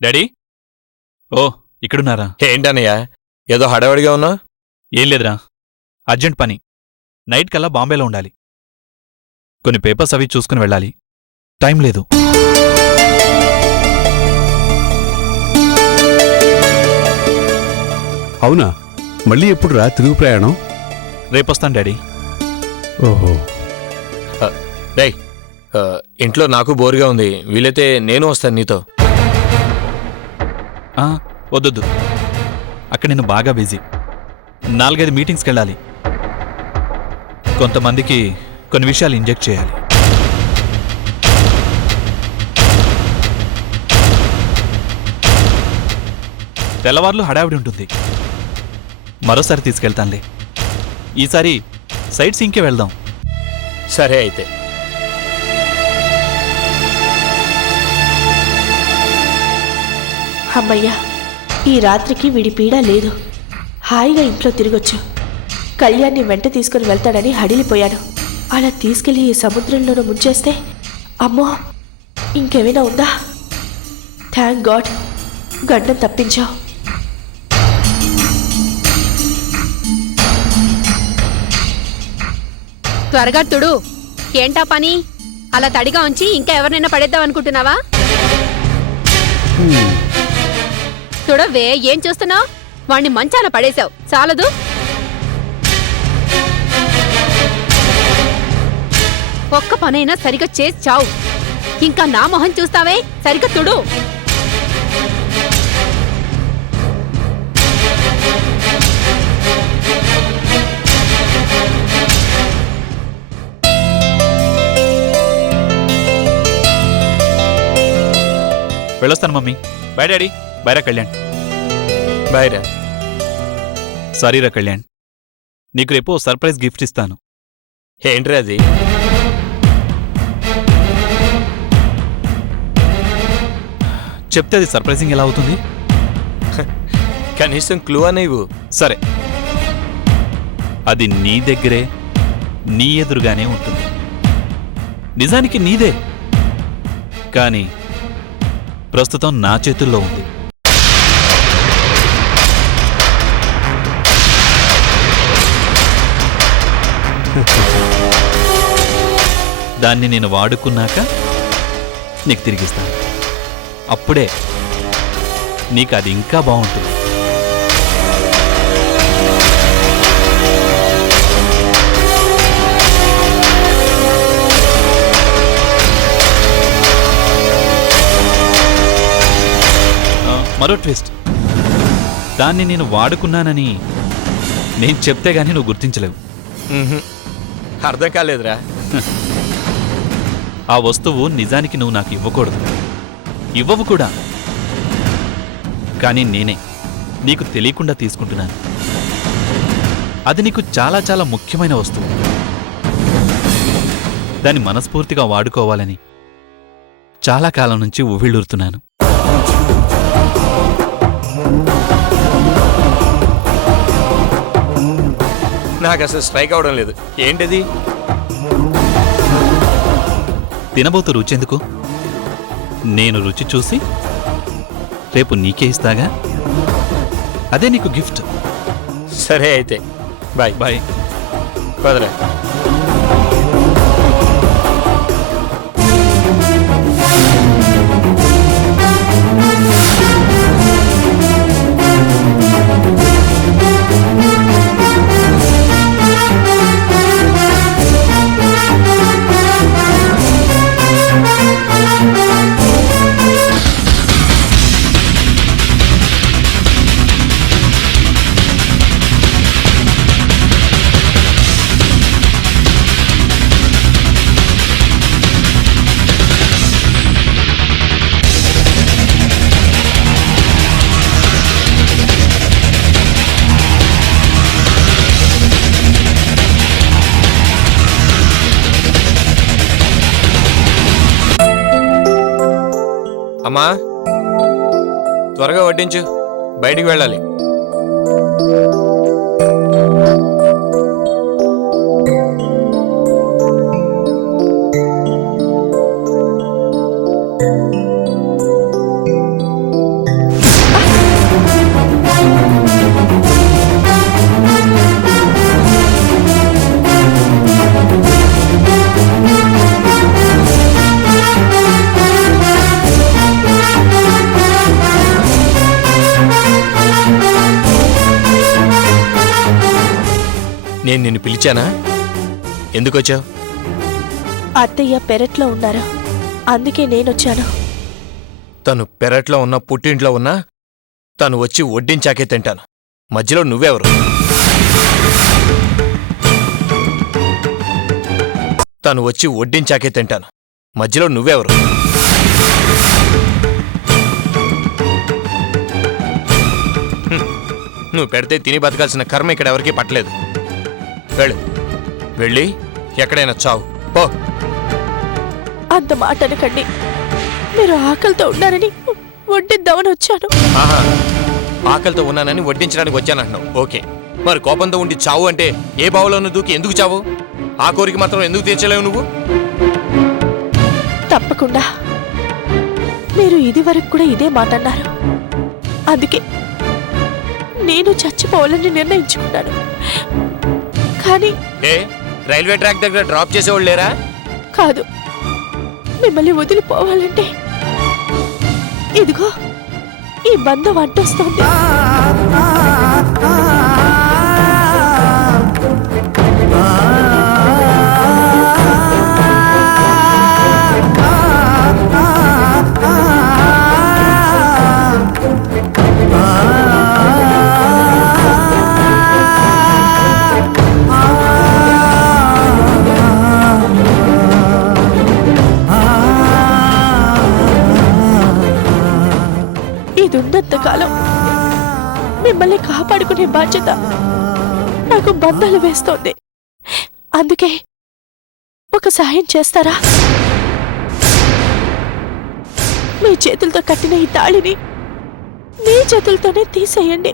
Daddy ఓ ఇక్కడున్నారా? ఏంటన్నయ్య ఏదో హడావడిగా ఉన్నావు? ఏం లేదురా, అర్జెంట్ పని. నైట్ కల్లా బాంబేలో ఉండాలి. కొన్ని పేపర్స్ అవి చూసుకుని వెళ్ళాలి. టైం లేదు. అవునా? మళ్ళీ ఎప్పుడు రా తిరుగు ప్రయాణం? రేపొస్తాను డాడీ. ఓహో. డేయ్, ఇంట్లో నాకు బోరుగా ఉంది, వీలైతే నేను వస్తాను నీతో. వద్దొద్దు, అక్కడ నేను బాగా బిజీ. 4-5 మీటింగ్స్కి వెళ్ళాలి. కొంతమందికి కొన్ని విషయాలు ఇంజెక్ట్ చేయాలి. తెల్లవార్లు హడావిడి ఉంటుంది. మరోసారి తీసుకెళ్తానులే. ఈసారి సైట్ సీయింగ్కే వెళ్దాం. సరే అయితే. అమ్మయ్యా, ఈ రాత్రికి వీడి పీడ లేదు. హాయిగా ఇంట్లో తిరగొచ్చు. కళ్యాణ్ని వెంట తీసుకుని వెళ్తాడని హడిలిపోయాను. అలా తీసుకెళ్లి ఈ సముద్రంలోనూ ముంచేస్తే అమ్మో, ఇంకేమైనా ఉందా? థ్యాంక్ గాడ్, గడ్డం తప్పించావు. త్వరగా తుడు. ఏంటా పని? అలా తడిగా ఉంచి ఇంకా ఎవరినైనా పడేద్దాం అనుకుంటున్నావా? తుడవే, ఏం చూస్తున్నావు? వాణ్ణి మంచాన పడేశావు, చాలదు? ఒక్క పనైనా సరిగా చేసి చావు. ఇంకా నా మొహం చూస్తావే? సరిగ్గా తుడు. వెళ్ళొస్తాను మమ్మీ. Bye daddy. బాయ్రా కళ్యాణ్. బాయ్ రా. సారీరా కళ్యాణ్, నీకు రేపు సర్ప్రైజ్ గిఫ్ట్ ఇస్తాను. ఏంట్రా అది? చెప్తే అది సర్ప్రైజింగ్ ఎలా అవుతుంది? కనీసం క్లూ అనేవు. సరే, అది నీ దగ్గరే, నీ ఎదురుగానే ఉంటుంది. నిజానికి నీదే, కానీ ప్రస్తుతం నా చేతుల్లో ఉంది. దాన్ని నేను వాడుకున్నాక నీకు తిరిగిస్తాను. అప్పుడే నీకు అది ఇంకా బాగుంటుంది. మరో ట్విస్ట్, దాన్ని నేను వాడుకున్నానని నేను చెప్తే గానీ నువ్వు గుర్తించలేవు. అర్థం కాలేదురా. ఆ వస్తువు నిజానికి నువ్వు నాకు ఇవ్వకూడదు, ఇవ్వవు కూడా. కానీ నేనే నీకు తెలియకుండా తీసుకుంటున్నాను. అది నీకు చాలా చాలా ముఖ్యమైన వస్తువు. దాన్ని మనస్ఫూర్తిగా వాడుకోవాలని చాలా కాలం నుంచి ఉవ్విళ్ళూరుతున్నాను. నాకు అసలు స్ట్రైక్ అవడం లేదు. ఏంటది? తినబోతు రుచెందుకు? నేను రుచి చూసి రేపు నీకే ఇస్తాగా. అదే నీకు గిఫ్ట్. సరే అయితే, బాయ్. బాయ్. పదరా. అమ్మా, త్వరగా వడ్డించు, బయటికి వెళ్ళాలి. నేను నిన్ను పిలిచానా? ఎందుకొచ్చావు? అత్తయ్య పెరట్లో ఉన్నారు, అందుకే నేనొచ్చాను. తను పెరట్లో ఉన్నా పుట్టింట్లో ఉన్నా తను వచ్చి వడ్డించాకే తింటాను. మధ్యలో నువ్వెవరు? తను వచ్చి వడ్డించాకే తింటాను. మధ్యలో నువ్వెవరు? నువ్వు పెడితే తిని బతకాల్సిన కర్మ ఇక్కడ ఎవరికీ పట్టలేదు. వెళ్ళు, వెళ్ళి ఎక్కడైనా చావు పో. అంత మాట అనకండి. మీరు ఆకలితో ఉన్నారని వడ్డిద్దామని వచ్చాను. ఆహా, ఆకలితో ఉన్నానని వడ్డించడానికి వచ్చానంటున్నావు. ఓకే, మరి కోపంతో ఉండి చావు అంటే ఏ బావులోనూ దూకి ఎందుకు చావు? ఆ కోరిక మాత్రం ఎందుకు తీర్చలేవు నువ్వు? తప్పకుండా. మీరు ఇది వరకు కూడా ఇదే మాట అన్నారు, అందుకే నేను చచ్చిపోవాలని నిర్ణయించుకున్నాను. కానీ ఏ రైల్వే ట్రాక్ దగ్గర డ్రాప్ చేసేవాళ్ళు లేరా? కాదు, మిమ్మల్ని వదిలిపోవాలంటే ఇదిగో ఈ బంధం అడ్డొస్తోంది. ఇది ఉన్నంత కాలం మిమ్మల్ని కాపాడుకునే బాధ్యత నాకు బంధాలు వేస్తోంది. అందుకే ఒక సహాయం చేస్తారా? మీ చేతులతో కట్టిన ఈ తాళిని మీ చేతులతోనే తీసేయండి.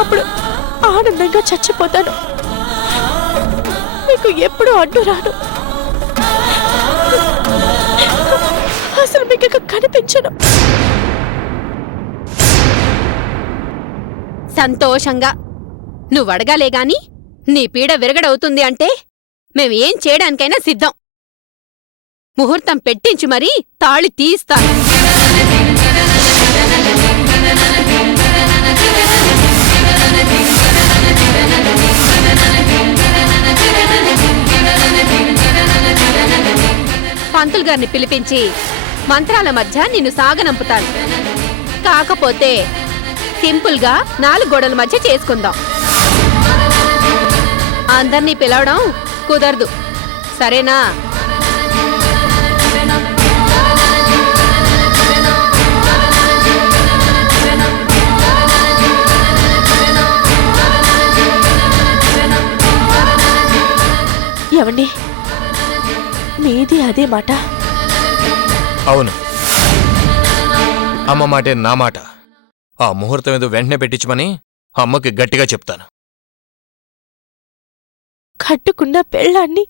అప్పుడు ఆనందంగా చచ్చిపోతాను. మీకు ఎప్పుడూ అడ్డు రాను. అసలు మీకు ఇక కనిపించను. సంతోషంగా నువ్వు అడగాలే గాని నీ పీడ విరగడవుతుంది అంటే మేమేం చేయడానికైనా సిద్ధం. ముహూర్తం పెట్టించి మరీ తాళి తీస్తాను. పంతులు గారిని పిలిపించి మంత్రాల మధ్య నిన్ను సాగనంపుతాను. కాకపోతే సింపుల్గా 4 గోడల మధ్య చేసుకుందాం. అందర్నీ పిలవడం కుదరదు, సరేనా? ఏమండి, మీది అదే మాట? అవును, అమ్మ మాటే నా మాట. ఆ ముహూర్తం ఏదో వెంటనే పెట్టించమని అమ్మకి గట్టిగా చెప్తాను. కట్టుకున్న పెళ్ళాన్ని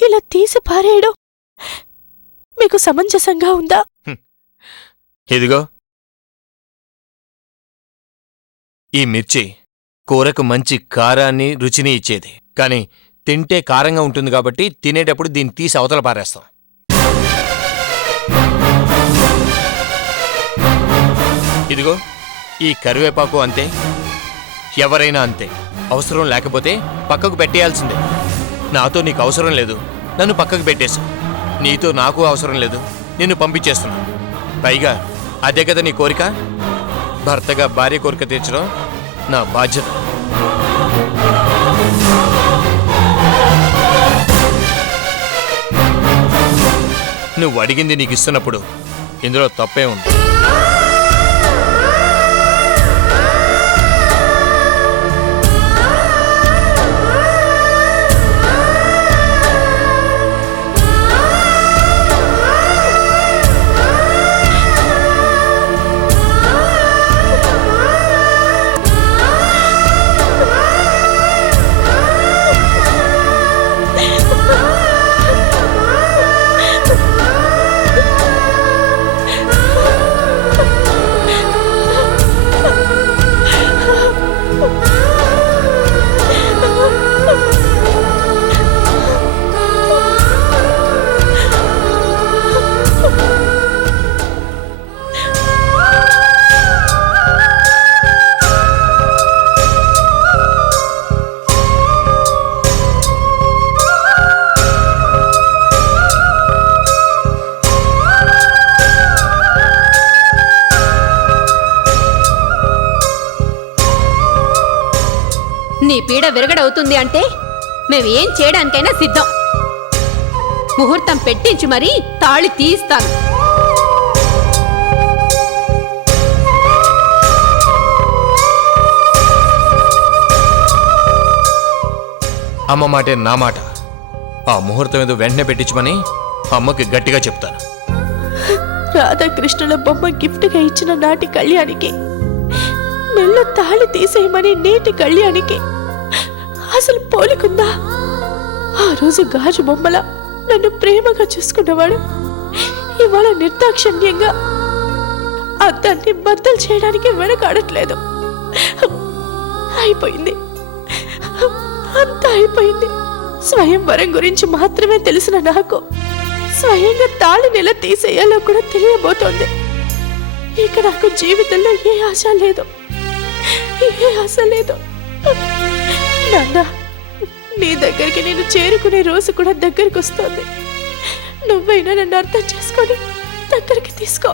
ఇలా తీసి పారేయడం మీకు సమంజసంగా ఉందా? ఇదిగో ఈ మిర్చి కూరకు మంచి కారాన్ని రుచిని ఇచ్చేది, కానీ తింటే కారంగా ఉంటుంది కాబట్టి తినేటప్పుడు దీన్ని తీసి అవతల పారేస్తాం. ఇదిగో ఈ కరివేపాకు అంతే, ఎవరైనా అంతే. అవసరం లేకపోతే పక్కకు పెట్టేయాల్సిందే. నాతో నీకు అవసరం లేదు, నన్ను పక్కకు పెట్టేశావు. నీతో నాకు అవసరం లేదు, నిన్ను పంపించేస్తున్నా. పైగా అదే కదా నీ కోరిక. భర్తగా భార్య కోరిక తీర్చడం నా బాధ్యత. నువ్వు అడిగింది నీకు ఇస్తున్నప్పుడు ఇందులో తప్పే ఉంది. పీడ విరగడవుతుంది అంటే మేమేం చేయడానికైనా సిద్ధం. ముహూర్తం పెట్టించి మరీ తాళి తీస్తాను. అమ్మ మాటే నా మాట. ఆ ముహూర్తం ఏదో వెంటనే పెట్టించమని అమ్మకి గట్టిగా చెప్తాను. రాధాకృష్ణుల బొమ్మ గిఫ్ట్గా ఇచ్చిన నాటి కళ్యాణికి, మెల్ల తాళి తీసేయమని నేటి కళ్యాణికి అసలు పోలికుందా? ఆ రోజు గాజు బొమ్మల నన్ను ప్రేమగా చూసుకున్నవాడు ఇవాళ నిర్దాక్షిణ్యంగా అద్దాన్ని బద్దలు చేయడానికి వెనకాడట్లేదు. అయిపోయింది, అంతా అయిపోయింది. స్వయంవరం గురించి మాత్రమే తెలిసిన నాకు స్వయంగా తాళిని ఎలా తీసేయాలో కూడా తెలియబోతోంది. ఇక నాకు జీవితంలో ఏ ఆశ లేదు, ఏ ఆశ లేదు. నాన్న, నీ దగ్గరికి నేను చేరుకునే రోజు కూడా దగ్గరికి వస్తోంది. నువ్వైనా నన్ను అర్థం చేసుకొని దగ్గరికి తీసుకో.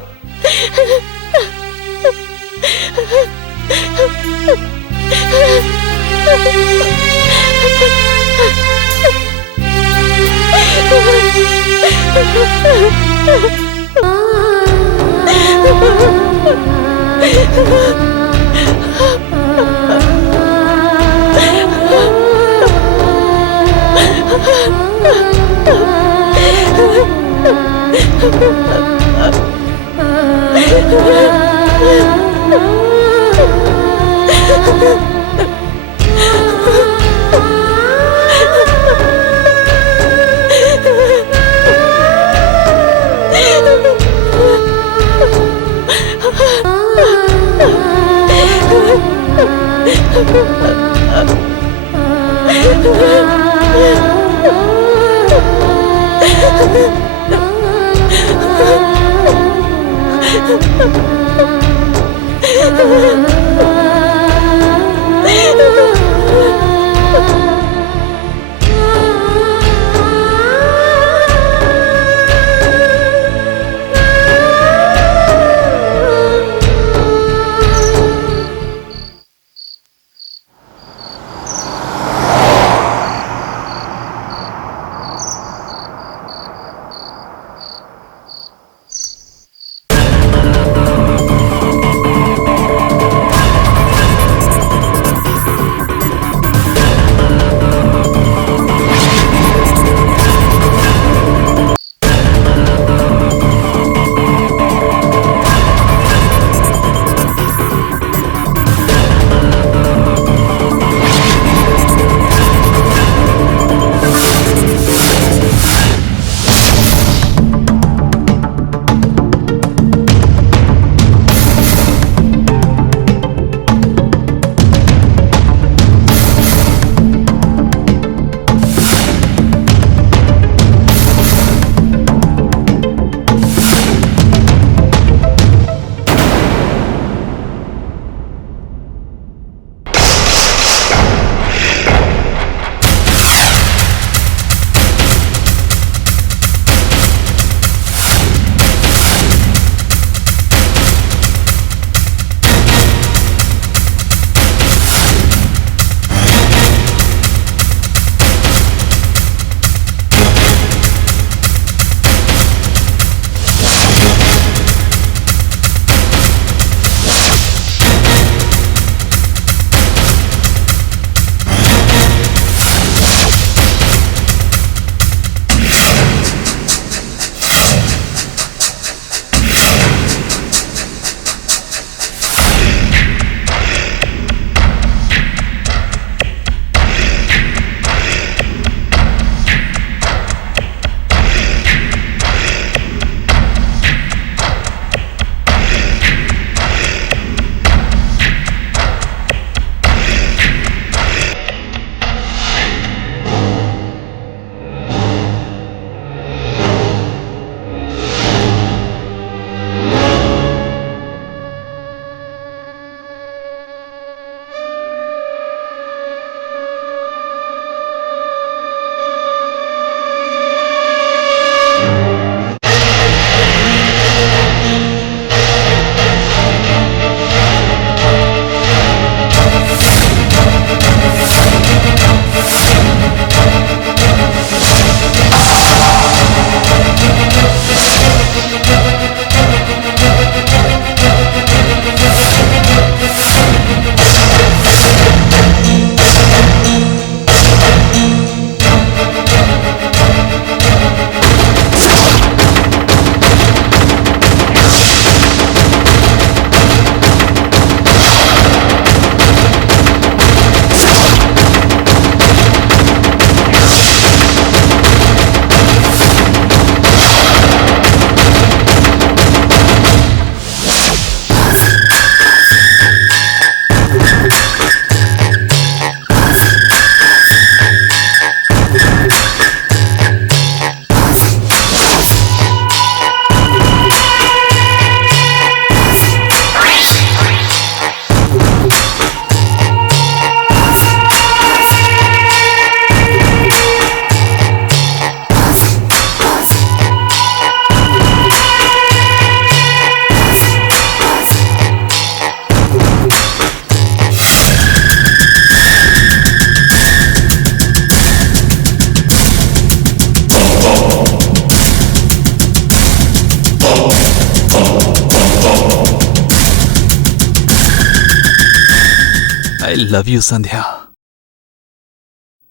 ఐ లవ్ యూ సంధ్య.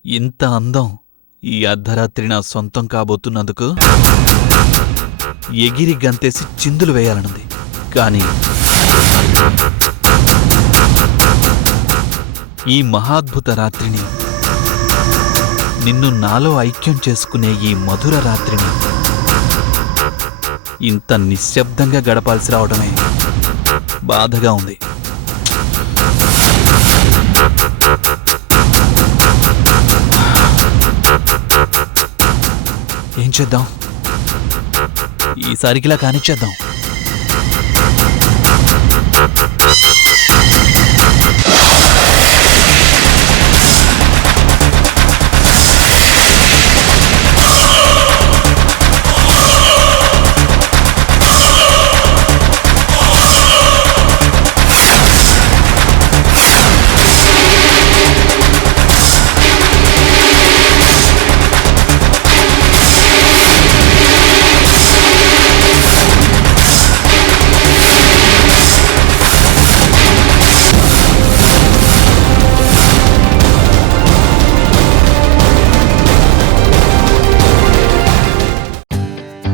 ఇంత అందం ఈ అర్ధరాత్రి నా సొంతం కాబోతున్నందుకు ఎగిరి గంతేసి చిందులు వేయాలనుంది. కానీ ఈ మహాద్భుత రాత్రిని, నిన్ను నాలో ఐక్యం చేసుకునే ఈ మధుర రాత్రిని ఇంత నిశ్శబ్దంగా గడపాల్సి రావడమే బాధగా ఉంది. ఏం చేద్దాం? ఈసారికిలా కానిచ్చేద్దాం.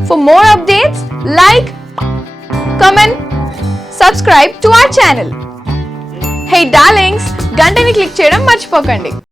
For more updates, like, comment, subscribe to our channel. Hey darlings, గంటని click చేయడం మర్చిపోకండి.